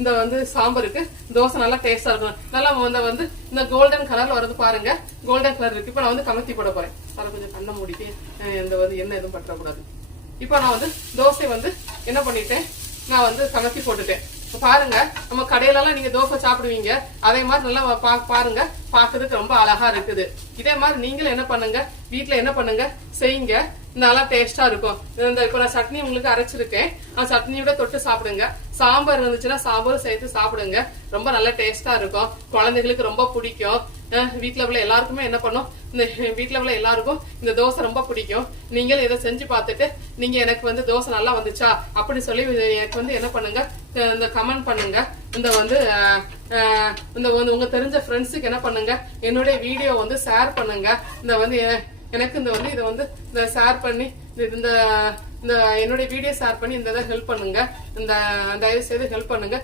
இந்த வந்து சாம்பாருக்கு தோசை நல்லா டேஸ்டா இருக்கும். நல்லா வந்து இந்த கோல்டன் கலர்ல வருது பாருங்க. கோல்டன் கலர் இருக்கு. இப்ப நான் வந்து கமத்தி போட போறேன். அதை கொஞ்சம் கண்ணை மூடிட்டு இந்த வந்து எண்ணெய் எதுவும் பற்றக்கூடாது. இப்ப நான் வந்து தோசை வந்து என்ன பண்ணிட்டேன், நான் வந்து கமத்தி போட்டுட்டேன். பாருங்க, நம்ம கடையில எல்லாம் நீங்க தோசை சாப்பிடுவீங்க, அதே மாதிரி நல்லா பாருங்க, பாக்குறதுக்கு ரொம்ப அழகா இருக்குது. இதே மாதிரி நீங்களும் என்ன பண்ணுங்க, வீட்டுல என்ன பண்ணுங்க செய்யுங்க, நல்லா டேஸ்டா இருக்கும். இந்த இப்ப நான் சட்னி உங்களுக்கு அரைச்சிருக்கேன், அந்த சட்னியோட தொட்டு சாப்பிடுங்க. சாம்பார் இருந்துச்சுன்னா சாம்பார் சேர்த்து சாப்பிடுங்க, ரொம்ப நல்லா டேஸ்டா இருக்கும். குழந்தைகளுக்கு ரொம்ப பிடிக்கும். வீட்டுல உள்ள எல்லாருக்குமே என்ன பண்ணும், இந்த வீட்டுல உள்ள எல்லாருக்கும் இந்த தோசை ரொம்ப பிடிக்கும். நீங்களும் இதை செஞ்சு பார்த்துட்டு நீங்க எனக்கு வந்து தோசை நல்லா வந்துச்சா அப்படி சொல்லி எனக்கு வந்து என்ன பண்ணுங்க, இந்த கமெண்ட் பண்ணுங்க. இந்த வந்து உங்க தெரிஞ்ச ஃப்ரெண்ட்ஸுக்கு என்ன பண்ணுங்க, என்னுடைய வீடியோ வந்து ஷேர் பண்ணுங்க. இந்த வந்து எனக்கு இந்த வந்து இதை வந்து இந்த ஷேர் பண்ணி இந்த என்னுடைய வீடியோ ஷேர் பண்ணி இந்த இதை ஹெல்ப் பண்ணுங்க. இந்த தயவு செய்து ஹெல்ப் பண்ணுங்க.